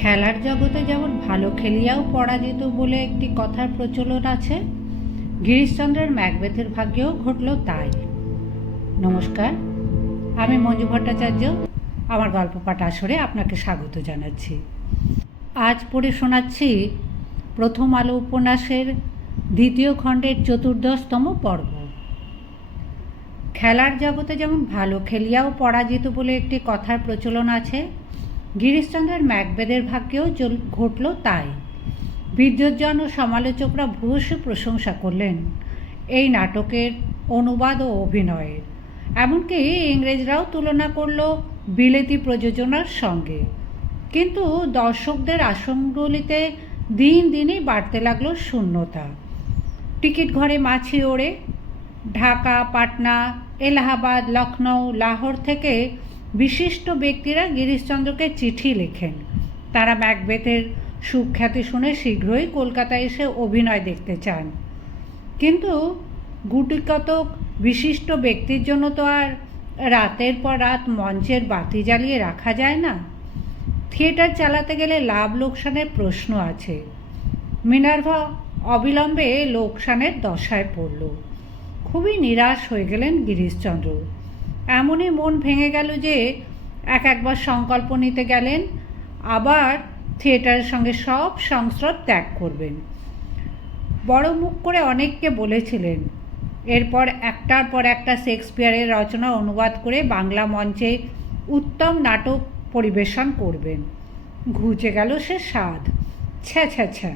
খেলার জগতে যেমন ভালো খেলিয়াও পরাজিত বলে একটি কথার প্রচলন আছে, গিরিশচন্দ্রের ম্যাকবেথের ভাগ্যেও ঘটল তাই। নমস্কার, আমি মঞ্জু ভট্টাচার্য, আমার গল্প পাঠ আসরে আপনাকে স্বাগত জানাচ্ছি। আজ পড়ে শোনাচ্ছি প্রথম আলো উপন্যাসের দ্বিতীয় খণ্ডের চতুর্দশতম পর্ব। খেলার জগতে যেমন ভালো খেলিয়াও পরাজিত বলে একটি কথার প্রচলন আছে গিরিশচন্দ্রের ম্যাকবেদের ভাগ্যেও ঘটল তাই। বিদ্যুৎজন ও সমালোচকরা ভূয়সী প্রশংসা করলেন। এই নাটকের অনুবাদ ও অভিনয়ের। এমনকি ইংরেজরাও তুলনা করল বিলেতি প্রযোজনার সঙ্গে। কিন্তু দর্শকদের আসনগুলিতে দিন দিনই বাড়তে লাগল শূন্যতা। টিকিট ঘরে মাছি ওড়ে। ঢাকা, পাটনা, এলাহাবাদ লখনৌ লাহোর থেকে বিশিষ্ট ব্যক্তিরা গিরিশচন্দ্রকে চিঠি লেখেন। তারা ম্যাকবেথের সুখ্যাতি শুনে শীঘ্রই কলকাতায় এসে অভিনয় দেখতে চান। কিন্তু গুটিকতক বিশিষ্ট ব্যক্তির জন্য তো আর রাতের পর রাত মঞ্চের বাতি জ্বালিয়ে রাখা যায় না। থিয়েটার চালাতে গেলে লাভ লোকসানের প্রশ্ন আছে। মিনার্ভা অবিলম্বে লোকসানের দশায় পড়ল। খুবই নিরাশ হয়ে গেলেন গিরিশচন্দ্র। এমনই মন ভেঙে গেল যে এক একবার সংকল্প নিতে গেলেন, আবার থিয়েটারের সঙ্গে সব সংস্রব ত্যাগ করবেন। বড় মুখ করে অনেককে বলেছিলেন, এরপর একটার পর একটা শেক্সপিয়ারের রচনা অনুবাদ করে বাংলা মঞ্চে উত্তম নাটক পরিবেশন করবেন। ঘুচে গেল সে স্বাদ। ছ্যা ছ্যা ছ্যা।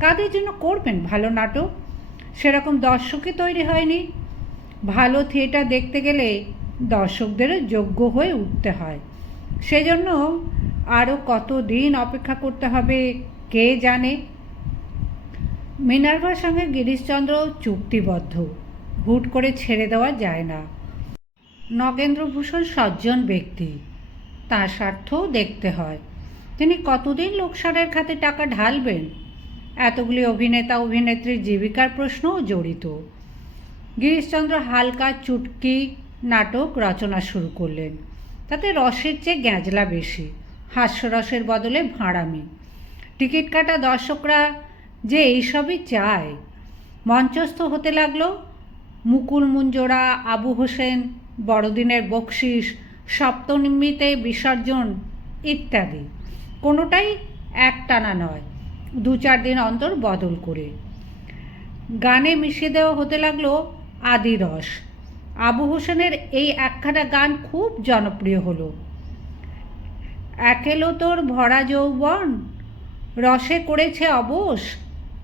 কাদের জন্য করবেন ভালো নাটক? সেরকম দর্শকই তৈরি হয়নি। ভালো থিয়েটার দেখতে গেলে দর্শকদেরও যোগ্য হয়ে উঠতে হয়। সেজন্য আরও কত দিন অপেক্ষা করতে হবে কে জানে? মিনার্ভার সঙ্গে গিরিশচন্দ্র চুক্তিবদ্ধ। হুট করে ছেড়ে দেওয়া যায় না। নগেন্দ্রভূষণ সজ্জন ব্যক্তি। তার স্বার্থও দেখতে হয়। তিনি কতদিন লোকসানের খাতে টাকা ঢালবেন? এতগুলি অভিনেতা, অভিনেত্রীর জীবিকার প্রশ্নও জড়িত। গিরিশচন্দ্র হালকা চুটকি নাটক রচনা শুরু করলেন। তাতে রসের চেয়ে গ্যাঁজলা বেশি, হাস্যরসের বদলে ভাঁড়ামি। টিকিট কাটা দর্শকরা যে এইসবই চায়। মঞ্চস্থ হতে লাগল মুকুল মুঞ্জোড়া আবু হোসেন, বড়দিনের বকশিস, সপ্তমীতে বিসর্জন ইত্যাদি। কোনোটাই একটানা নয় দু চার দিন অন্তর বদল করে। গানে মিশিয়ে দেওয়া হতে লাগল আদি রস। আবু হোসেনের এই একখানা গান খুব জনপ্রিয় হলো। একেলো তোর ভরা যৌবন, রসে করেছে অবশ,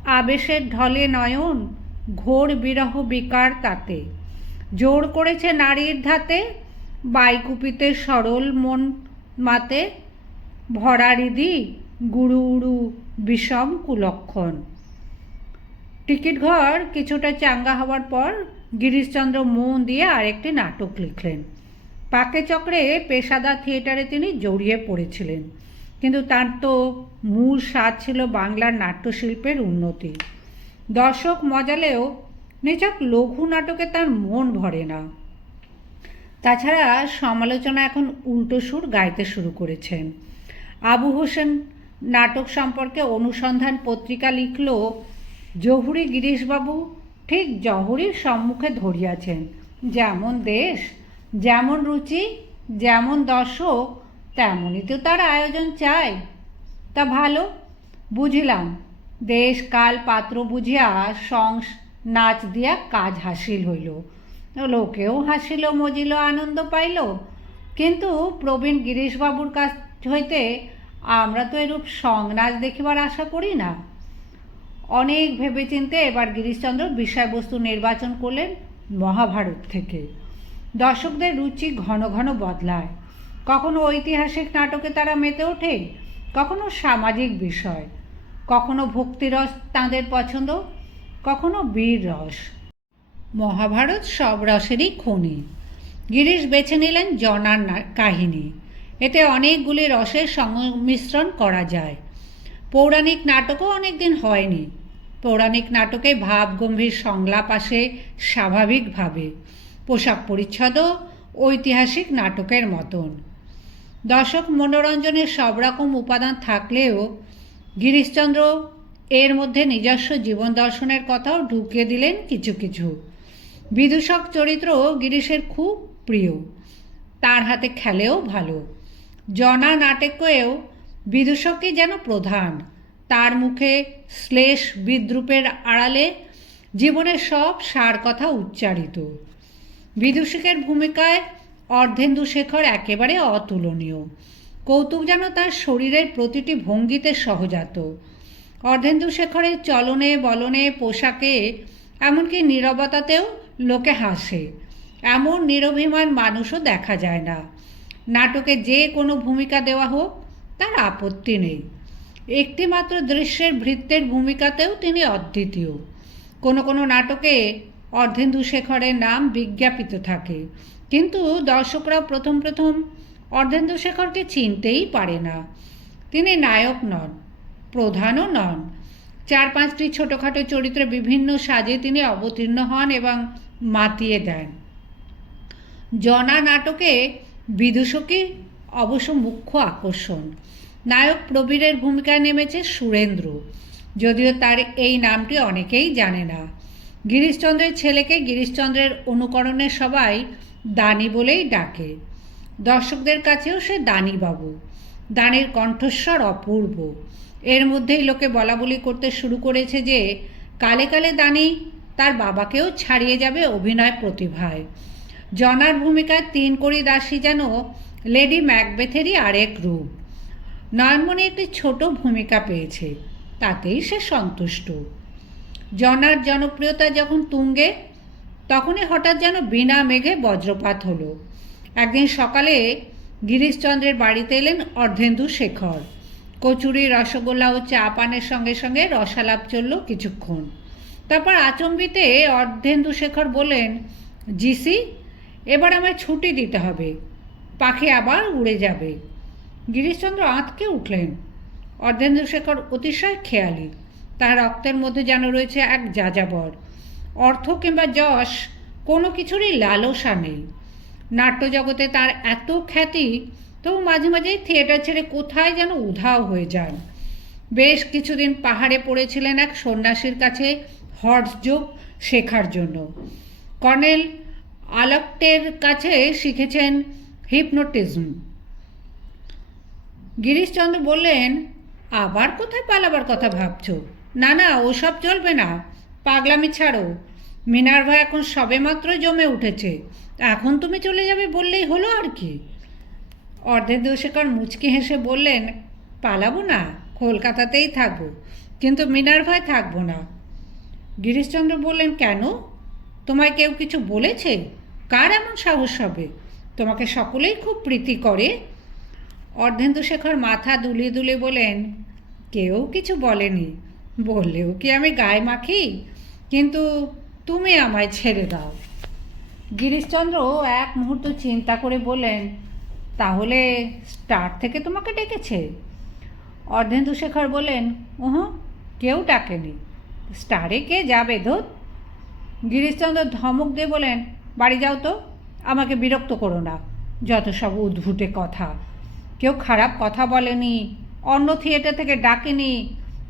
আবেশের ঢলে নয়ন, ঘোর বিরহ বিকার তাতে। জোর করেছে নারীর ধাতে, বাইকুপিতে সরল মন মাতে, ভরা হৃদি গুরু উড়ু বিষম কুলক্ষণ। টিকিট ঘর কিছুটা চাঙ্গা হওয়ার পর গিরিশচন্দ্র মন দিয়ে আরেকটি নাটক লিখলেন। পাকে চক্রে পেশাদার থিয়েটারে তিনি জড়িয়ে পড়েছিলেন। কিন্তু তার তো মূল স্বাদ ছিল বাংলার নাট্যশিল্পের উন্নতি। দর্শক মজালেও নিচক লঘু নাটকে তার মন ভরে না। তাছাড়া সমালোচনা এখন উল্টো সুর গাইতে শুরু করেছেন। আবু হোসেন নাটক সম্পর্কে অনুসন্ধান পত্রিকা লিখল জহুরি গিরিশবাবু ঠিক জহুরির সম্মুখে ধরিয়াছেন। যেমন দেশ, যেমন রুচি, যেমন দর্শক, তেমনই তো তার আয়োজন চাই। তা ভালো, বুঝিলাম। দেশ কাল পাত্র বুঝিয়া সংস নাচ দিয়া কাজ হাসিল হইল। লোকেও হাসিল, মজিল, আনন্দ পাইল। কিন্তু প্রবীণ গিরিশবাবুর কাছ হইতে আমরা তো এরূপ সং নাচ দেখিবার আশা করি না। অনেক ভেবেচিন্তে এবার গিরিশচন্দ্র বিষয়বস্তু নির্বাচন করলেন মহাভারত থেকে। দর্শকদের রুচি ঘন ঘন বদলায়। কখনো ঐতিহাসিক নাটকে তারা মেতে ওঠে, কখনো সামাজিক বিষয়। কখনো ভক্তিরস তাঁদের পছন্দ, কখনো বীর রস। মহাভারত সব রসেরই খনি। গিরিশ বেছে নিলেন জনার কাহিনী। এতে অনেকগুলি রসের সংমিশ্রণ করা যায়। পৌরাণিক নাটকও অনেকদিন হয়নি। পৌরাণিক নাটকে ভাবগম্ভীর সংলাপ আসে স্বাভাবিকভাবে। পোশাক পরিচ্ছদও ঐতিহাসিক নাটকের মতন। দর্শক মনোরঞ্জনের সব রকম উপাদান থাকলেও গিরিশচন্দ্র এর মধ্যে নিজস্ব জীবন দর্শনের কথাও ঢুকিয়ে দিলেন কিছু কিছু। বিদূষক চরিত্র গিরিশের খুব প্রিয়। তার হাতে খেলেও ভালো। জনা নাটকেও বিদূষকই যেন প্রধান। তার মুখে শ্লেষ বিদ্রুপের আড়ালে জীবনের সব সার কথা উচ্চারিত। বিদূষকের ভূমিকায় অর্ধেন্দু শেখর একেবারে অতুলনীয়। কৌতুক যেন তার শরীরের প্রতিটি ভঙ্গিতে সহজাত। অর্ধেন্দু শেখরের চলনে বলনে পোশাকে, এমনকি নীরবতাতেও লোকে হাসে। এমন নিরভিমান মানুষও দেখা যায় না। নাটকে যে কোনো ভূমিকা দেওয়া হোক, তার আপত্তি নেই। একটিমাত্র দৃশ্যের ভৃত্যের ভূমিকাতেও তিনি অদ্বিতীয়। কোনো কোনো নাটকে অর্ধেন্দু শেখরের নাম বিজ্ঞাপিত থাকে। কিন্তু দর্শকরা প্রথম প্রথম অর্ধেন্দু শেখরকে চিনতেই পারে না। তিনি নায়ক নন, প্রধানও নন। চার পাঁচটি ছোটোখাটো চরিত্রে বিভিন্ন সাজে তিনি অবতীর্ণ হন এবং মাতিয়ে দেন। জনা নাটকে বিদূষকই অবশ্য মুখ্য আকর্ষণ। নায়ক প্রবীরের ভূমিকায় নেমেছে সুরেন্দ্র। যদিও তার এই নামটি অনেকেই জানে না। গিরিশচন্দ্রের ছেলেকে গিরিশচন্দ্রের অনুকরণে সবাই দানি বলেই ডাকে। দর্শকদের কাছেও সে দানিবাবু। দানির কণ্ঠস্বর অপূর্ব। এর মধ্যেই লোকে বলা বলি করতে শুরু করেছে যে, কালে কালে দানি তার বাবাকেও ছাড়িয়ে যাবে অভিনয় প্রতিভায়। জনার ভূমিকায় তিন কড়ি দাসী যেন লেডি ম্যাকবেথেরই আরেক রূপ। নয়নমণি একটি ছোট ভূমিকা পেয়েছে, তাতেই সে সন্তুষ্ট। জনার জনপ্রিয়তা যখন তুঙ্গে, তখনই হঠাৎ যেন বিনা মেঘে বজ্রপাত হলো। একদিন সকালে গিরিশচন্দ্রের বাড়িতে এলেন অর্ধেন্দু শেখর। কচুরি, রসগোল্লা ও চা পানের সঙ্গে সঙ্গে রসালাপ চলল কিছুক্ষণ। তারপর আচম্বিতে অর্ধেন্দু শেখর বললেন, জিসি, এবার আমায় ছুটি দিতে হবে, পাখি আবার উড়ে যাবে। গিরিশচন্দ্র আঁতকে উঠলেন। অর্ধেন্দ্রশেখর অতিশয় খেয়ালি। তার রক্তের মধ্যে যেন রয়েছে এক যাযাবর। অর্থ কিংবা যশ, কোনো কিছুরই লালসা নেই। নাট্যজগতে তার এত খ্যাতি, তবু মাঝে মাঝেই থিয়েটার ছেড়ে কোথায় যেন উধাও হয়ে যান। বেশ কিছুদিন পাহাড়ে পড়েছিলেন এক সন্ন্যাসীর কাছে হর্স যোগ শেখার জন্য। কর্নেল আলকটের কাছে শিখেছেন হিপনোটিজম। গিরিশচন্দ্র বললেন, আবার কোথায় পালাবার কথা ভাবছ? না না, ওসব চলবে না। পাগলামি ছাড়ো। মিনার্ভা এখন সবেমাত্র জমে উঠেছে। এখন তুমি চলে যাবে বললেই হলো আর কি? অর্ধেক দোষেকর মুচকি হেসে বললেন, পালাবো না, কলকাতাতেই থাকব। কিন্তু মিনার্ভায় থাকব না। গিরিশচন্দ্র বললেন, কেন? তোমায় কেউ কিছু বলেছে? কার এমন সাহস হবে? তোমাকে সকলেই খুব প্রীতি করে। অর্ধেন্দু শেখর মাথা দুলিয়ে দুলিয়ে বলেন, কেউ কিছু বলেনি। বললেও কি আমি গায়ে মাখি? কিন্তু তুমি আমায় ছেড়ে দাও। গিরিশচন্দ্র এক মুহূর্ত চিন্তা করে বললেন, তাহলে স্টার থেকে তোমাকে ডেকেছে? অর্ধেন্দু শেখর বললেন ওহ কেউ ডাকেনি। স্টারে কে যাবে ধর গিরিশচন্দ্র ধমক দিয়ে বলেন, বাড়ি যাও তো, আমাকে বিরক্ত করো না। যত সব উদ্ভুটে কথা। কেউ খারাপ কথা বলেনি, অন্য থিয়েটার থেকে ডাকেনি।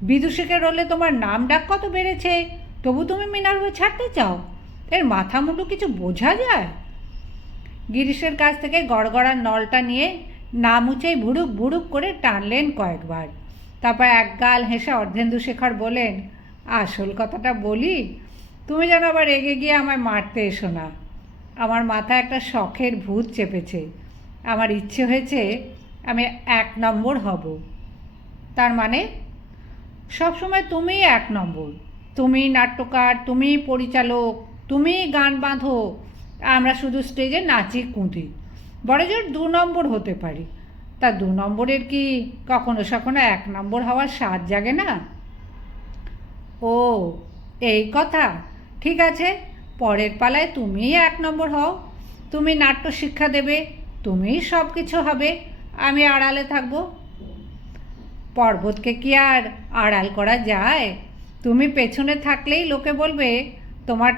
বিদূষকের রোলে তোমার নাম ডাক কত বেড়েছে? তবু তুমি মিনার হয়ে ছাড়তে চাও? এর মাথা মুন্ডু কিছু বোঝা যায়? গিরিশের কাছ থেকে গড়গড়ার নলটা নিয়ে না মুছেই ভুড়ুক ভুড়ুক করে টানলেন কয়েকবার। তারপর এক গাল হেসে অর্ধেন্দু শেখর বলেন আসল কথাটা বলি, তুমি যেন আবার রেগে গিয়ে আমায় মারতে এসো না। আমার মাথায় একটা শখের ভূত চেপেছে। আমার ইচ্ছে হয়েছে আমি এক নম্বর হব। তার মানে সবসময় তুমিই এক নম্বর। তুমি নাট্যকার তুমি পরিচালক তুমি গান বাঁধো আমরা শুধু স্টেজে নাচি কুঁদি। বড় জোর দু নম্বর হতে পারি। তা দু নম্বরের কি কখনো সখনো এক নম্বর হওয়ার স্বাদ জাগে না? ও, এই কথা। ঠিক আছে, পরের পালায় তুমিই এক নম্বর হও। তুমি নাট্য শিক্ষা দেবে, তুমিই সব কিছু হবে। আমি আড়ালে থাকব। পর্বতকে কি আর আড়াল করা যায়? তুমি পেছনে থাকলেই লোকে বলবে, তোমার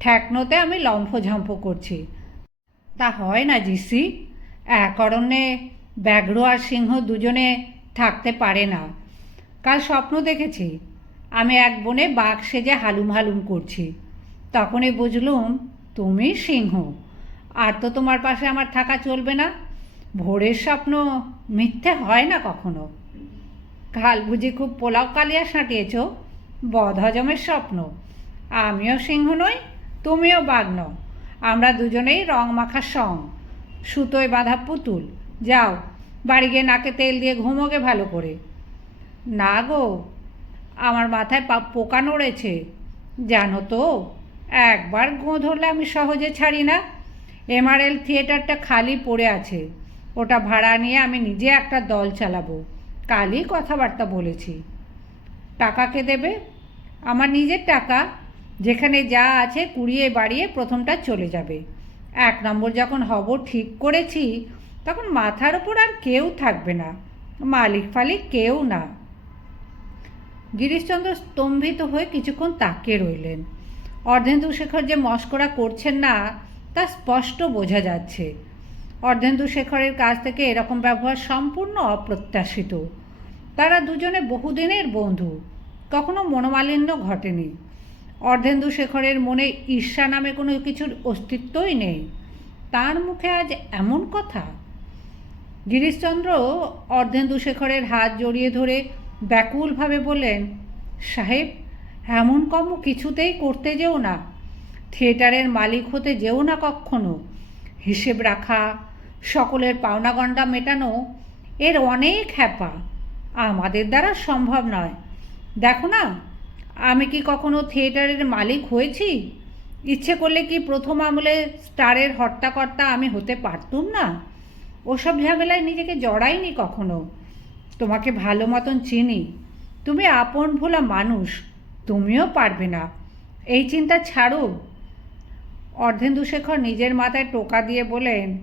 ঠেকনোতে আমি লম্ফঝম্প করছি। তা হয় না জিসি। এক অরণ্যে ব্যাঘ্র আর সিংহ দুজনে থাকতে পারে না। কাল স্বপ্ন দেখেছি, আমি এক বনে বাঘ সেজে হালুম হালুম করছি। তখনই বুঝলুম, তুমি সিংহ। আর তো তোমার পাশে আমার থাকা চলবে না। ভোরের স্বপ্ন মিথ্যে হয় না কখনো? কাল বুঝি খুব পোলাও কালিয়া সাঁটিয়েছ? বদ হজমের স্বপ্ন। আমিও সিংহ নই, তুমিও বাঘ নও। আমরা দুজনেই রং মাখা সং। সুতোয় বাঁধা পুতুল। যাও, বাড়ি গিয়ে নাকে তেল দিয়ে ঘুমোগে ভালো করে। না গো, আমার মাথায় পা পোকা নড়েছে। জানো তো, একবার গোঁ ধরলে আমি সহজে ছাড়ি না। এমআরএল থিয়েটারটা খালি পড়ে আছে। ওটা ভাড়া নিয়ে আমি নিজে একটা দল চালাবো। কালই কথাবার্তা বলেছি। টাকা কে দেবে? আমার নিজের টাকা। যেখানে যা আছে কুড়িয়ে বাড়িয়ে প্রথমটা চলে যাবে। এক নম্বর যখন হব ঠিক করেছি, তখন মাথার ওপর আর কেউ থাকবে না। মালিক ফালিক কেউ না। গিরিশচন্দ্র স্তম্ভিত হয়ে কিছুক্ষণ তাকিয়ে রইলেন। অর্ধেন্দু শেখর যে মস্করা করছেন না, তা স্পষ্ট বোঝা যাচ্ছে। অর্ধেন্দু শেখরের কাছ থেকে এরকম ব্যবহার সম্পূর্ণ অপ্রত্যাশিত। তারা দুজনে বহুদিনের বন্ধু, কখনো মনোমালিন্য ঘটেনি। অর্ধেন্দু শেখরের মনে ঈর্ষা নামে কোনো কিছুর অস্তিত্বই নেই। তার মুখে আজ এমন কথা? গিরিশচন্দ্র অর্ধেন্দু শেখরের হাত জড়িয়ে ধরে ব্যাকুলভাবে বললেন, সাহেব, এমন কর্ম কিছুতেই করতে যেও না। থিয়েটারের মালিক হতে যেও না কখনো। হিসেব রাখা সকলের পাওনাগণ্ডা মেটানো এর অনেক হ্যাপা। আমাদের দ্বারা সম্ভব নয়। দেখো না, আমি কি কখনো থিয়েটারের মালিক হয়েছি? ইচ্ছে করলে কি প্রথম আমলে স্টারের হর্তাকর্তা আমি হতে পারতুম না? ওসব ঝামেলায় নিজেকে জড়াইনি কখনো। তোমাকে ভালো মতন চিনি। তুমি আপন ভোলা মানুষ, তুমিও পারবে না। এই চিন্তা ছাড়ো। অর্ধেন্দুশেখর নিজের মাথায় টোকা দিয়ে বলেন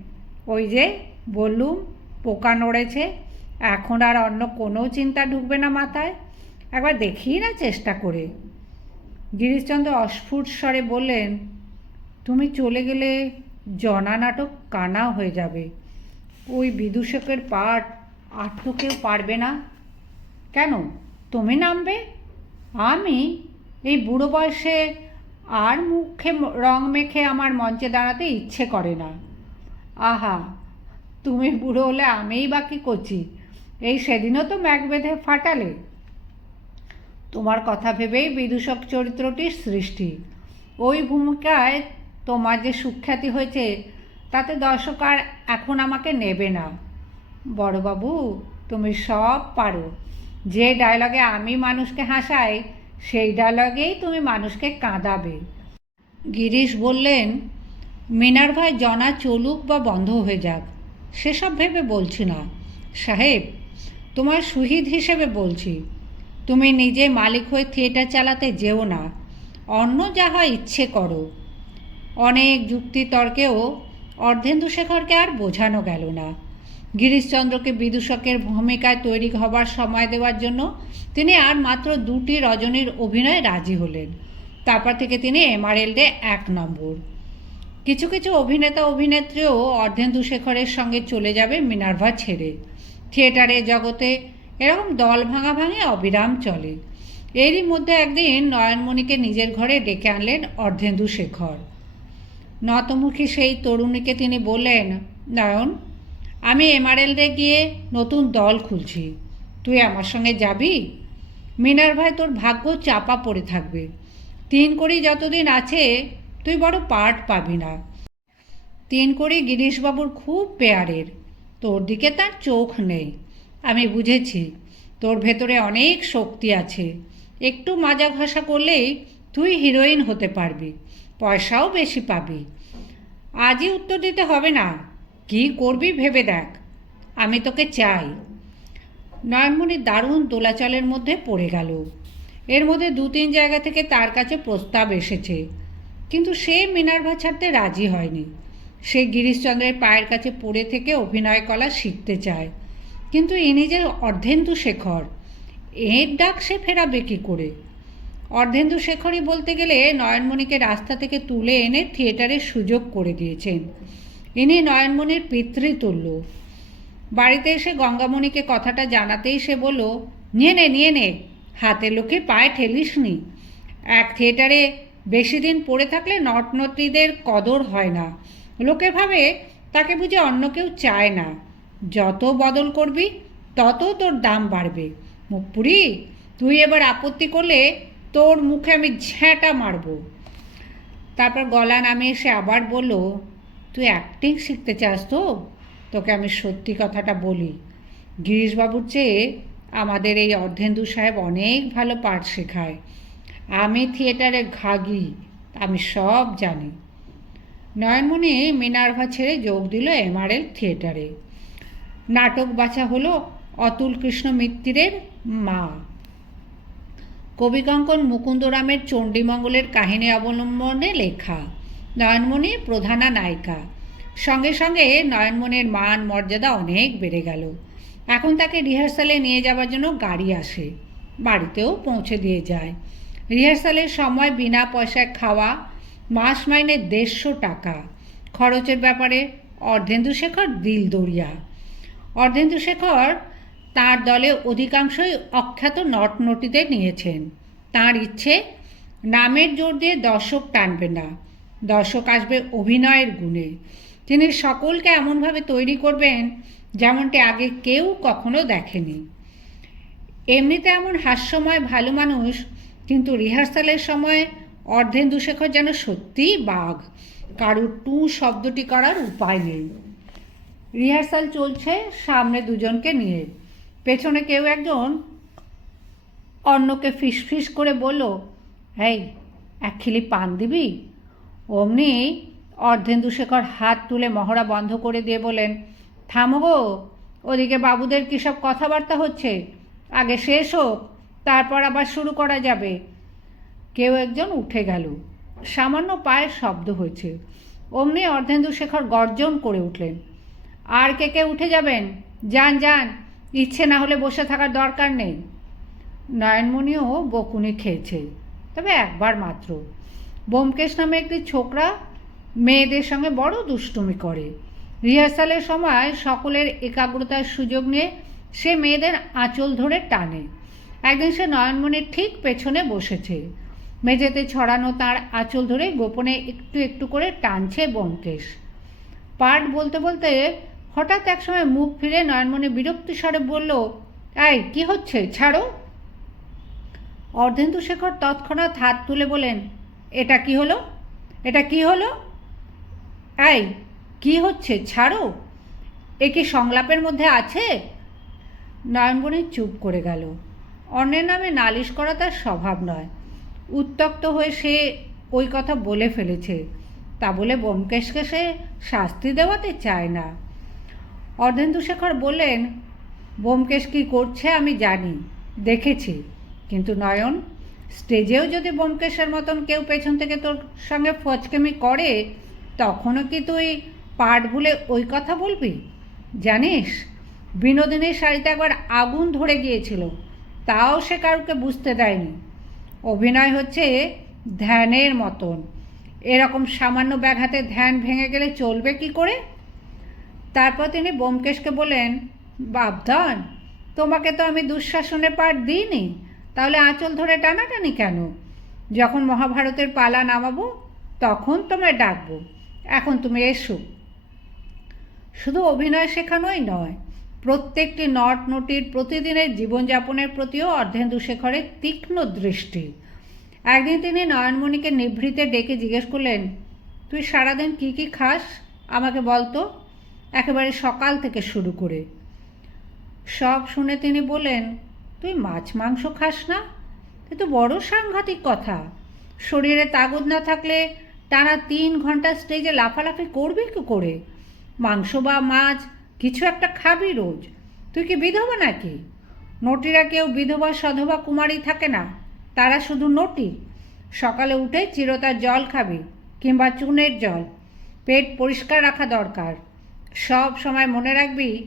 ওই যে বললুম, পোকা নড়েছে। এখন আর অন্য কোনো চিন্তা ঢুকবে না মাথায়। একবার দেখি না চেষ্টা করে। গিরিশচন্দ্র অস্ফুট স্বরে বললেন, তুমি চলে গেলে জনা নাটক কানা হয়ে যাবে। ওই বিদূষকের পাঠ আর কেউ পারবে না। কেন? তুমি নামবে? আমি? এই বুড়ো বয়সে আর মুখে রং মেখে আমার মঞ্চে দাঁড়াতে ইচ্ছে করে না। আহা, তুমি বুড়ো হলে আমিই বাকি করছি? এই সেদিনও তো ম্যাগ বেঁধে ফাটালে। তোমার কথা ভেবেই বিদূষক চরিত্রটির সৃষ্টি। ওই ভূমিকায় তোমার যে সুখ্যাতি হয়েছে, তাতে দর্শক আর এখন আমাকে নেবে না। বড়বাবু, তুমি সব পারো। যে ডায়লগে আমি মানুষকে হাসাই, সেই ডায়লগেই তুমি মানুষকে কাঁদাবে। গিরিশ বললেন মিনার ভাই জনা, চলুক বা বন্ধ হয়ে যাক, সেসব ভেবে বলছি না। সাহেব, তোমার শহীদ হিসেবে বলছি, তুমি নিজে মালিক হয়ে থিয়েটার চালাতে যেও না, অন্য যা হয় ইচ্ছে করো। অনেক যুক্তি তর্কেও আর বোঝানো গেল না। গিরিশচন্দ্রকে বিদূষকের ভূমিকায় তৈরি হবার সময় দেওয়ার জন্য তিনি আর মাত্র দুটি রজনীর অভিনয়ে রাজি হলেন। তারপর থেকে তিনি এমআরএল এমআরএলডে এক নম্বর। কিছু কিছু অভিনেতা অভিনেত্রীও অর্ধেন্দু শেখরের সঙ্গে চলে যাবে মিনার্ভা ছেড়ে। থিয়েটারের জগতে এরকম দল ভাঙাভাঙি অবিরাম চলে। এরই মধ্যে একদিন নয়নমণিকে নিজের ঘরে ডেকে আনলেন অর্ধেন্দু শেখর। নতমুখী সেই তরুণীকে তিনি বললেন, নয়ন, আমি এমআরএলডে গিয়ে নতুন দল খুলছি। তুই আমার সঙ্গে যাবি? মিনার ভাই তোর ভাগ্য চাপা পড়ে থাকবে। তিন কড়ি যতদিন আছে তুই বড় পার্ট পাবি না। তিন কড়ি গিরিশবাবুর খুব পেয়ারের। তোর দিকে তার চোখ নেই। আমি বুঝেছি, তোর ভেতরে অনেক শক্তি আছে। একটু মাজা ঘষা করলেই তুই হিরোইন হতে পারবি, পয়সাও বেশি পাবি। আজই উত্তর দিতে হবে না। কি করবি ভেবে দেখ। আমি তোকে চাই। নয়নমণি দারুণ দোলাচলের মধ্যে পড়ে গেল। এর মধ্যে দু তিন জায়গা থেকে তার কাছে প্রস্তাব এসেছে। কিন্তু সে মিনার্ভা ছাড়তে রাজি হয়নি। সে গিরিশচন্দ্রের পায়ের কাছে পড়ে থেকে অভিনয় কলা শিখতে চায়। কিন্তু ইনি যে অর্ধেন্দু শেখর। এর ডাক সে ফেরাবে কী করে? অর্ধেন্দু শেখরই বলতে গেলে নয়নমণিকে রাস্তা থেকে তুলে এনে থিয়েটারের সুযোগ করে দিয়েছেন। ইনি নয়নমণির পিতৃতুল্য। বাড়িতে এসে গঙ্গামণিকে কথাটা জানাতেই সে বলল, নিয়ে নে নিয়ে নে। হাতে লোকে পায়ে ঠেলিস নি এক থিয়েটারে বেশি দিন পড়ে থাকলে নটনটিদের কদর হয় না। লোকে ভাবে, তাকে বুঝে অন্য কেউ চায় না। যত বদল করবি, তত তোর দাম বাড়বে। মুখপুরি, তুই এবার আপত্তি করলে তোর মুখে আমি ঝ্যাঁটা মারবো। তারপর গলা নামিয়ে সে আবার বলল, তুই অ্যাক্টিং শিখতে চাস তো? তোকে আমি সত্যি কথাটা বলি। গিরিশবাবুর চেয়ে আমাদের এই অর্ধেন্দু সাহেব অনেক ভালো পাঠ শেখায়। আমি থিয়েটারে ঘাগি আমি সব জানি। নয়নমণি মিনার্ভা ছেড়ে যোগ দিল এমআরএল থিয়েটারে। নাটক বাছা হলো অতুল কৃষ্ণ মিত্তিরের মা। কবিকঙ্কন মুকুন্দরামের চণ্ডীমঙ্গলের কাহিনী অবলম্বনে লেখা। নয়নমণি প্রধানা নায়িকা। সঙ্গে সঙ্গে নয়নমণির মান মর্যাদা অনেক বেড়ে গেল। এখন তাকে রিহার্সালে নিয়ে যাওয়ার জন্য গাড়ি আসে। বাড়িতেও পৌঁছে দিয়ে যায়। রিহার্সালের সময় বিনা পয়সায় খাওয়া মাস মাইনে দেড়শো টাকা। খরচের ব্যাপারে অর্ধেন্দু শেখর দিল দরিয়া। অর্ধেন্দু শেখর তার দলে অধিকাংশই অখ্যাত নটনটিদের নিয়েছেন। তার ইচ্ছে, নামের জোর দিয়ে দর্শক টানবে না। দর্শক আসবে অভিনয়ের গুণে। তিনি সকলকে এমনভাবে তৈরি করবেন যেমনটি আগে কেউ কখনো দেখেনি। এমনিতে এমন হাস্যময় ভালো মানুষ কিন্তু রিহার্সালের সময় অর্ধেন্দু শেখর যেন সত্যিই বাঘ। কারুর টু শব্দটি করার উপায় নেই। রিহার্সাল চলছে সামনে দুজনকে নিয়ে। পেছনে কেউ একজন অন্যকে ফিসফিস করে বলল এই খিলি পান দিবি? অমনি অর্ধেন্দু শেখর হাত তুলে মহড়া বন্ধ করে দিয়ে বলেন, থামো গো, ওদিকে বাবুদের কী সব কথাবার্তা হচ্ছে? আগে শেষ হোক। তারপর আবার শুরু করা যাবে। কেউ একজন উঠে গেল। সামান্য পায়ের শব্দ হয়েছে। অমনি অর্ধেন্দু শেখর গর্জন করে উঠলেন। আর কে কে উঠে যাবেন? যান যান। ইচ্ছে না হলে বসে থাকার দরকার নেই। নয়নমণিও বকুনি খেয়েছে। তবে একবার মাত্র। বোমকেশ নামে একটি ছোকরা মেয়েদের সঙ্গে বড় দুষ্টুমি করে। রিহার্সালের সময় সকলের একাগ্রতার সুযোগ নিয়ে সে মেয়েদের আঁচল ধরে টানে। একদিন সে নয়নমণির ঠিক পেছনে বসেছে। মেঝেতে ছড়ানো তার আঁচল ধরে গোপনে একটু একটু করে টানছে ব্যোমকেশ। পাঠ বলতে বলতে হঠাৎ একসময় মুখ ফিরে নয়নমণি বিরক্তি স্বরে বলল, এই, কি হচ্ছে? ছাড়ো। অর্ধেন্দু শেখর তৎক্ষণাৎ হাত তুলে বলেন, এটা কি হলো? এটা কি হলো? এই, কি হচ্ছে? ছাড়ো। এ কি সংলাপের মধ্যে আছে? নয়নমণি চুপ করে গেল। অন্যের নামে নালিশ করা তার স্বভাব নয়। উত্তক্ত হয়ে সে ওই কথা বলে ফেলেছে। তা বলে ব্যোমকেশকে সে শাস্তি দেওয়াতে চায় না। অর্ধেন্দু শেখর বললেন, ব্যোমকেশ কী করছে আমি জানি, দেখেছি। কিন্তু নয়ন, স্টেজেও যদি ব্যোমকেশের মতন কেউ পেছন থেকে তোর সঙ্গে ফচকেমি করে, তখনও কি তুই পাঠ ভুলে ওই কথা বলবি? জানিস, বিনোদিনীর শাড়িতে একবার আগুন ধরে গিয়েছিল। তাও সে কাউকে বুঝতে দেয়নি। অভিনয় হচ্ছে ধ্যানের মতন। এরকম সামান্য ব্যাঘাতে ধ্যান ভেঙে গেলে চলবে কি করে? তারপর তিনি ব্যোমকেশকে বলেন বাবধন তোমাকে তো আমি দুঃশাসনে পাঠ দিইনি। তাহলে আঁচল ধরে টানাটানি কেন? যখন মহাভারতের পালা নামাবো, তখন তোমায় ডাকবো। এখন তুমি এসো। শুধু অভিনয় শেখানোই নয় প্রত্যেকটি নট নটির প্রতিদিনের জীবনযাপনের প্রতিও অর্ধেন্দু শেখরের তীক্ষ্ণ দৃষ্টি। একদিন তিনি নয়নমণিকে নিভৃতে ডেকে জিজ্ঞেস করলেন, তুই সারাদিন কী কী খাস? আমাকে বলতো একেবারে সকাল থেকে শুরু করে। সব শুনে তিনি বলেন তুই মাছ মাংস খাস না? এ তো বড় সাংঘাতিক কথা। শরীরে তাগদ না থাকলে টানা তিন ঘণ্টা স্টেজে লাফালাফি করবি কি করে? মাংস বা মাছ কিছু একটা খাবি রোজ। তুই কি বিধবা নাকি? নটিরা কেউ বিধবা, সধবা, কুমারী থাকে না। তারা শুধু নটি। সকালে উঠে চিরতার জল খাবি কিংবা চুনের জল। পেট পরিষ্কার রাখা দরকার। সব সময় মনে রাখবি,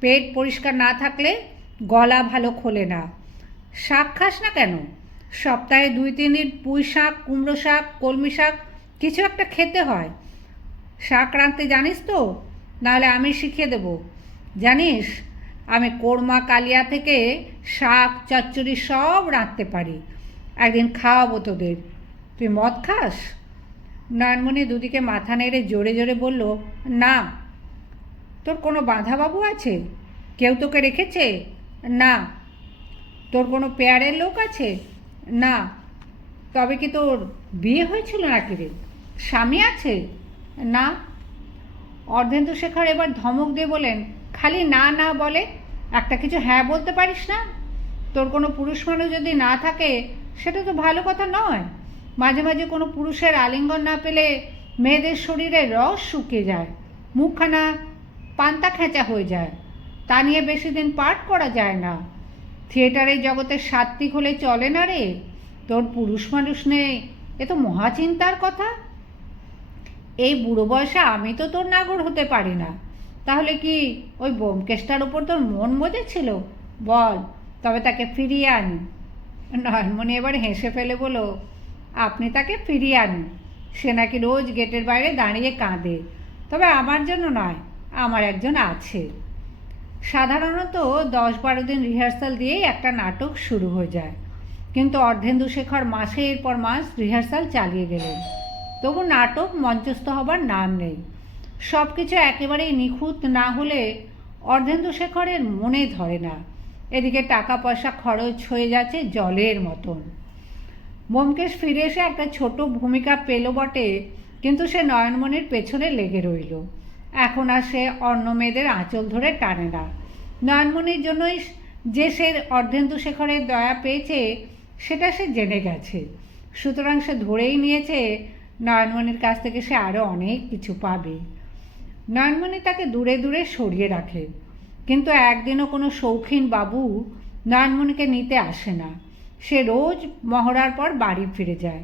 পেট পরিষ্কার না থাকলে গলা ভালো খোলে না। শাক খাস না কেন? সপ্তাহে দুই, তিন দিন পুঁই শাক, কুমড়ো শাক, কলমি শাক কিছু একটা খেতে হয়। শাক রাঁধতে জানিস তো? নাহলে আমি শিখিয়ে দেবো। জানিস, আমি কোরমা কালিয়া থেকে শাক, চচ্চড়ি সব রাঁধতে পারি। একদিন খাওয়াবো তোদের। তুই মদ খাস? নয়নমণি দুদিকে মাথা নেড়ে জোরে জোরে বলল, না। তোর কোনো বাঁধাবাবু আছে? কেউ তোকে রেখেছে? না। তোর কোনো পেয়ারের লোক আছে? না। তবে কি তোর বিয়ে হয়েছিল নাকি রে? স্বামী আছে? না। অর্ধেন্দু শেখর এবার ধমক দিয়ে বলেন খালি না না বলে? একটা কিছু হ্যাঁ বলতে পারিস না? তোর কোনো পুরুষ মানুষ যদি না থাকে, সেটা তো ভালো কথা নয়। মাঝে মাঝে কোনো পুরুষের আলিঙ্গন না পেলে মেয়েদের শরীরে রস শুকিয়ে যায়, মুখখানা পান্তা খেঁচা হয়ে যায়। তা নিয়ে বেশি দিন পাঠ করা যায় না। থিয়েটারের জগতে সাত্বিক হলে চলে না রে? তোর পুরুষ মানুষ নেই এ তো মহাচিন্তার কথা। এই বুড়ো বয়সে আমি তো তোর নাগর হতে পারি না। তাহলে কি ওই বোমকেশটার ওপর তোর মন মজেছিল? বল, তবে তাকে ফিরিয়ে আনি। নয়নমণি এবার হেসে ফেলে বলো আপনি তাকে ফিরিয়ে আনুন। সে নাকি রোজ গেটের বাইরে দাঁড়িয়ে কাঁদে। তবে আমার জন্য নয়, আমার একজন আছে। সাধারণত দশ বারো দিন রিহার্সাল দিয়েই একটা নাটক শুরু হয়ে যায়। কিন্তু অর্ধেন্দু শেখর মাসের পর মাস রিহার্সাল চালিয়ে গেলেন। তবু নাটক, মঞ্চস্থ হবার নাম নেই। সব কিছু একেবারেই নিখুঁত না হলে অর্ধেন্দু শেখরের মনে ধরে না। এদিকে টাকা পয়সা খরচ হয়ে যাচ্ছে জলের মতন। ব্যোমকেশ ফিরে এসে একটা ছোট ভূমিকা পেল বটে, কিন্তু সে নয়নমণির পেছনে লেগে রইল। এখন আর সে অন্য মেয়েদের আঁচল ধরে টানে না। নয়নমণির জন্যই যে সে অর্ধেন্দু শেখরের দয়া পেয়েছে, সেটা সে জেনে গেছে। সুতরাং সে ধরেই নিয়েছে নয়নমণির কাছ থেকে সে আরও অনেক কিছু পাবে। নয়নমণি তাকে দূরে দূরে সরিয়ে রাখে। কিন্তু একদিনও কোনো শৌখিন বাবু নয়নমণিকে নিতে আসে না। সে রোজ মহড়ার পর বাড়ি ফিরে যায়।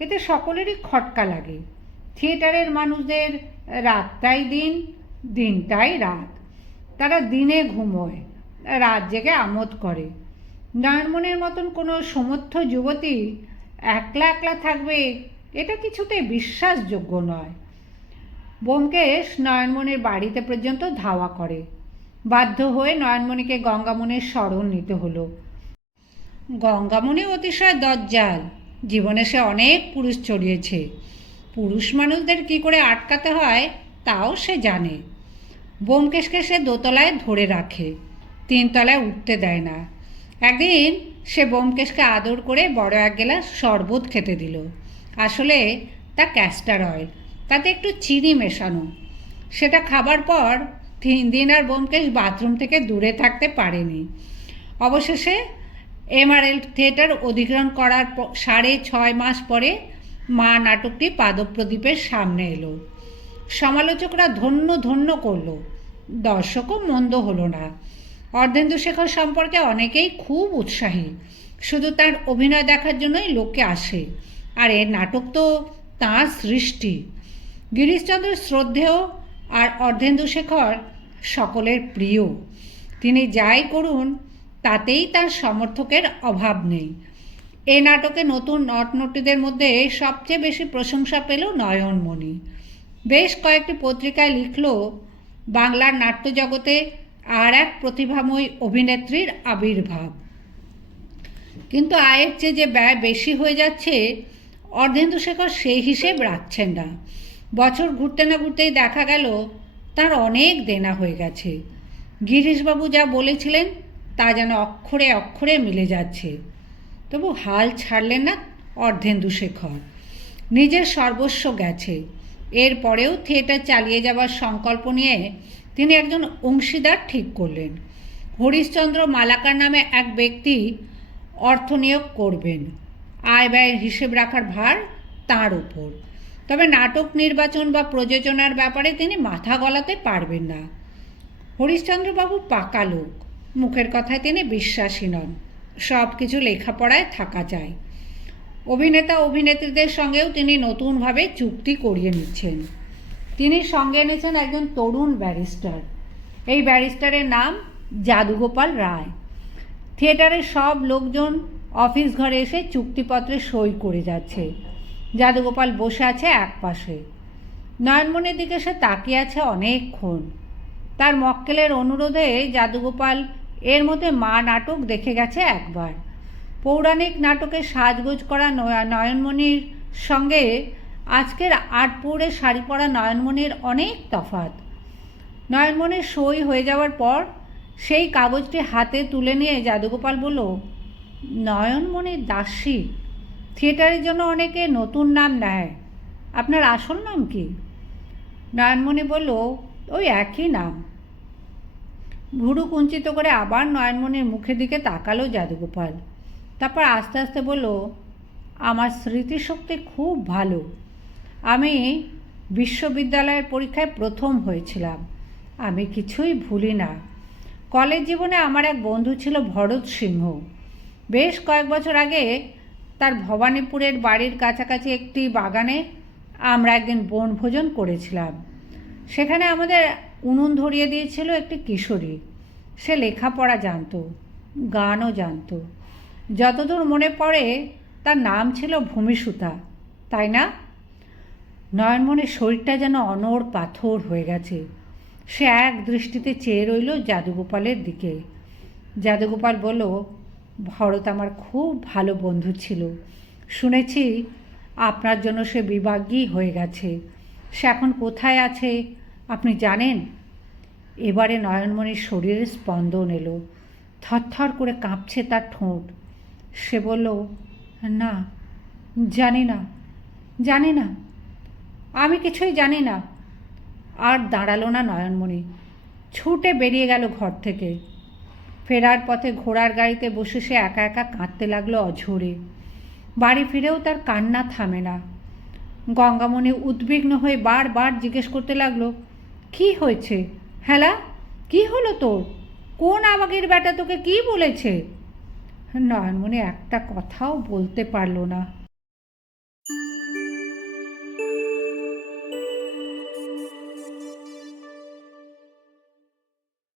এতে সকলেরই খটকা লাগে। থিয়েটারের মানুষদের রাতটাই দিন, দিনটাই রাত। তারা দিনে ঘুমোয়, রাত জেগে আমোদ করে। নয়নমণির মতন কোনো সমর্থ যুবতী একলা একলা থাকবে এটা কিছুতে বিশ্বাসযোগ্য নয়। ব্যোমকেশ নয়নমণির বাড়িতে পর্যন্ত ধাওয়া করে। বাধ্য হয়ে নয়নমণিকে গঙ্গামণির স্মরণ নিতে হলো। গঙ্গামণি অতিশয় দজ্জাল। জীবনে সে অনেক পুরুষ চড়িয়েছে। পুরুষ মানুষদের কি করে আটকাতে হয়, তাও সে জানে। ব্যোমকেশকে সে দোতলায় ধরে রাখে, তিনতলায় উঠতে দেয় না। একদিন সে ব্যোমকেশকে আদর করে বড় এক গেলাস শরবত খেতে দিল। আসলে তা ক্যাস্টার অয়েল তাতে একটু চিনি মেশানো। সেটা খাবার পর তিন দিন আর ব্যোমকেশ বাথরুম থেকে দূরে থাকতে পারেনি। অবশেষে এমআরএল থিয়েটার অধিগ্রহণ করার সাড়ে ছয় মাস পরে মা নাটকটি পাদপ্রদীপের সামনে এলো। সমালোচকরা ধন্য ধন্য করল। দর্শকও মন্দ হলো না। অর্ধেন্দু শেখর সম্পর্কে অনেকেই খুব উৎসাহী। শুধু তার অভিনয় দেখার জন্যই লোকে আসে। আর এ নাটক তো তাঁর সৃষ্টি। গিরিশচন্দ্র শ্রদ্ধেয় আর অর্ধেন্দু শেখর সকলের প্রিয়। তিনি যাই করুন, তাতেই তার সমর্থকের অভাব নেই। এ নাটকে নতুন নটনটীদের মধ্যে সবচেয়ে বেশি প্রশংসা পেল নয়নমণি। বেশ কয়েকটি পত্রিকায় লিখল, বাংলার নাট্যজগতে আর এক প্রতিভাময়ী অভিনেত্রীর আবির্ভাব। কিন্তু আয়ের চেয়ে যে ব্যয় বেশি হয়ে যাচ্ছে অর্ধেন্দু শেখর সেই হিসেব রাখছেন না। বছর ঘুরতে না ঘুরতেই দেখা গেল, তার অনেক দেনা হয়ে গেছে। গিরিশবাবু যা বলেছিলেন, তা যেন অক্ষরে অক্ষরে মিলে যাচ্ছে। তবু হাল ছাড়লেন না অর্ধেন্দুশেখর নিজের সর্বস্ব গেছে। এরপরেও থিয়েটার চালিয়ে যাবার সংকল্প নিয়ে তিনি একজন অংশীদার ঠিক করলেন। হরিশ্চন্দ্র মালাকার নামে এক ব্যক্তি অর্থ নিয়োগ করবেন। আয় ব্যয়ের হিসেব রাখার ভার তার উপর। তবে নাটক নির্বাচন বা প্রযোজনার ব্যাপারে তিনি মাথা গলাতে পারবেন না। হরিশ্চন্দ্রবাবু পাকা লোক, মুখের কথায় তিনি বিশ্বাসী নন সব কিছু লেখাপড়ায় থাকা চাই অভিনেতা অভিনেত্রীদের সঙ্গেও তিনি নতুনভাবে চুক্তি করিয়ে নিচ্ছেন। তিনি সঙ্গে এনেছেন একজন তরুণ ব্যারিস্টার। এই ব্যারিস্টারের নাম যাদুগোপাল রায়। থিয়েটারের সব লোকজন অফিস ঘরে এসে চুক্তিপত্রে সই করে যাচ্ছে। যাদুগোপাল বসে আছে এক পাশে। নয়নমণির দিকে সে তাকিয়ে আছে অনেকক্ষণ। তার মক্কেলের অনুরোধে জাদুগোপাল এর মধ্যে মা নাটক দেখে গেছে একবার। পৌরাণিক নাটকে সাজগোজ করা নয়- নয়নমণির সঙ্গে আজকের আটপৌরে শাড়ি পরা নয়নমণির অনেক তফাৎ। নয়নমণির সই হয়ে যাওয়ার পর সেই কাগজটি হাতে তুলে নিয়ে জাদুগোপাল বলল নয়নমণির দাসী, থিয়েটারের জন্য অনেকে নতুন নাম নেয়। আপনার আসল নাম কি? নয়নমণি বলল, ওই একই নাম। ভুরু কুঞ্চিত করে আবার নয়নমণির মুখের দিকে তাকালো জাদুগোপাল তারপর আস্তে আস্তে বলল, আমার স্মৃতিশক্তি খুব ভালো। আমি বিশ্ববিদ্যালয়ের পরীক্ষায় প্রথম হয়েছিলাম। আমি কিছুই ভুলি না। কলেজ জীবনে আমার এক বন্ধু ছিল ভরত সিংহ। বেশ কয়েক বছর আগে তার ভবানীপুরের বাড়ির কাছাকাছি একটি বাগানে আমরা একদিন বনভোজন করেছিলাম। সেখানে আমাদের উনুন ধরিয়ে দিয়েছিল একটি কিশোরী। সে লেখাপড়া জানতো, গানও জানতো। যতদূর মনে পড়ে তার নাম ছিল ভূমিসুতা, তাই না? নয়নমণির শরীরটা যেন অনড় পাথর হয়ে গেছে। সে এক দৃষ্টিতে চেয়ে রইল জাদুগোপালের দিকে। জাদুগোপাল বলল ভরত আমার খুব ভালো বন্ধু ছিল। শুনেছি আপনার জন্য সে বিভাগী হয়ে গেছে। সে এখন কোথায় আছে আপনি জানেন? এবারে নয়নমণির শরীরে স্পন্দন এলো। থরথর করে কাঁপছে তার ঠোঁট। সে বলল, না, জানি না জানি না, আমি কিছুই জানি না। আর দাঁড়াল না নয়নমণি। ছুটে বেরিয়ে গেল ঘর থেকে। ফেরার পথে ঘোড়ার গাড়িতে বসে সে একা একা কাঁদতে লাগল অঝোরে। বাড়ি ফিরেও তার কান্না থামে না। গঙ্গামণি উদ্বিগ্ন হয়ে বারবার জিজ্ঞেস করতে লাগল, কি হয়েছে? হেলা, কি হলো তোর? কোন আবাগের বেটা তোকে কি বলেছে? নয়নমণি একটা কথাও বলতে পারল না।